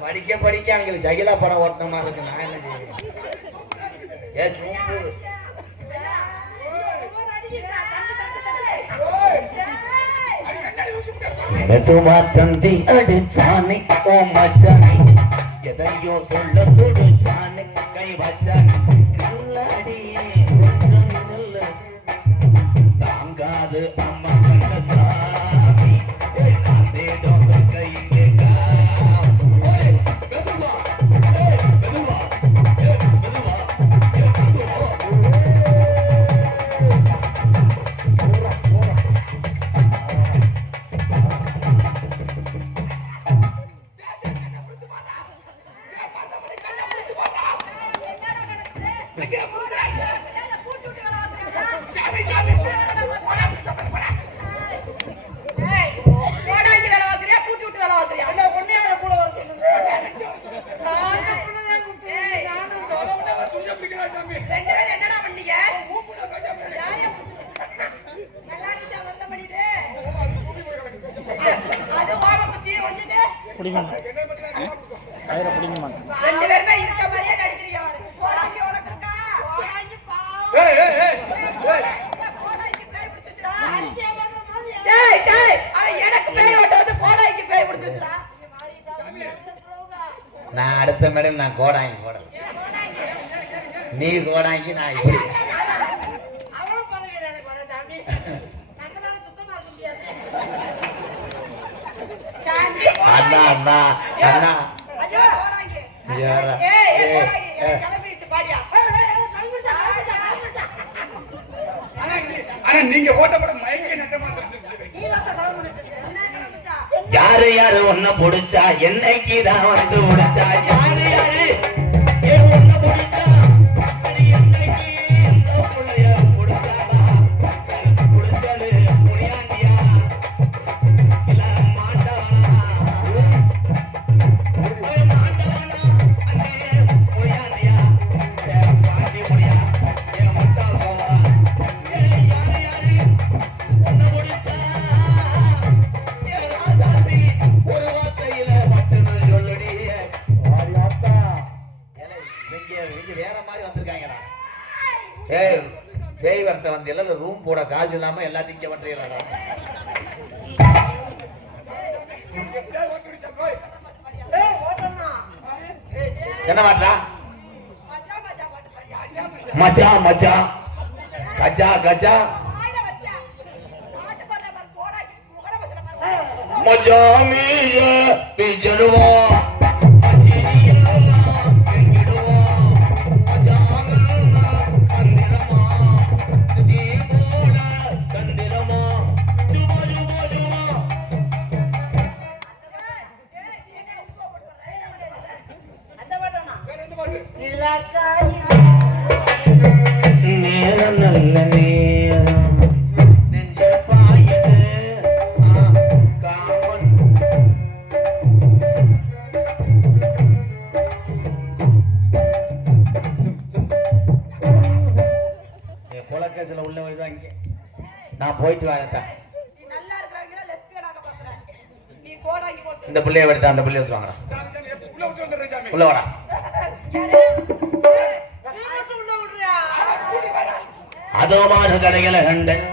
படிக்க படிக்க அவங்களுக்கு ஜகிலா படம் ஓட்டின மாதிரி இருக்கு. நான் என்ன செய்வேன்? ஏ சூப்பு. மெதுவா தந்தி அடிச்சானே ஓ மச்சானே. எதையோ சொல்ல துடிச்சானே கை வச்சானே. கில்லாடியே. கொஞ்சம் நில்லு. தாங்காது அம்மா. பேய் பிடிச்சு வச்சுடா. நான் அடுத்த மேடம் நான் கோடாங்கி போடல? நீ கோடாங்கி நான் எப்படி. ஐயோ. கிளம்பிடுச்சு, பாடியா. ஆனா நீங்க ஓட்ட படம் மயக்க நட்டமா தெரிஞ்சிருச்சு. என்ன கிளம்பிச்சா? யாரு யாரு ஒன்ன புடிச்சா? என்னைக்கு தான் வந்து முடிச்சா யாரு ஏய் பேய் வரட்ட வந்து எல்லாம் ரூம் போட காசு இல்லாம எல்லாத்தையும் இங்க பண்றீங்களாடா? என்ன மாட்டா மச்சா, மச்சா, கஜா கஜா. மஜா மீ பிஜனுவா நேரம் நல்ல நேரம். நெஞ்சில் பாயுது. காமன். குலக்கேசில் உள்ள வருவாங்க நான் போயிட்டு வரேன் இந்த பிள்ளைய விட்டு அந்த பிள்ளைய எடுத்து வாங்க. உள்ள விட்டு வந்துடுறேன் சாமி. உள்ள வாடா. அதோ மாறு கடைகளை கண்டேன்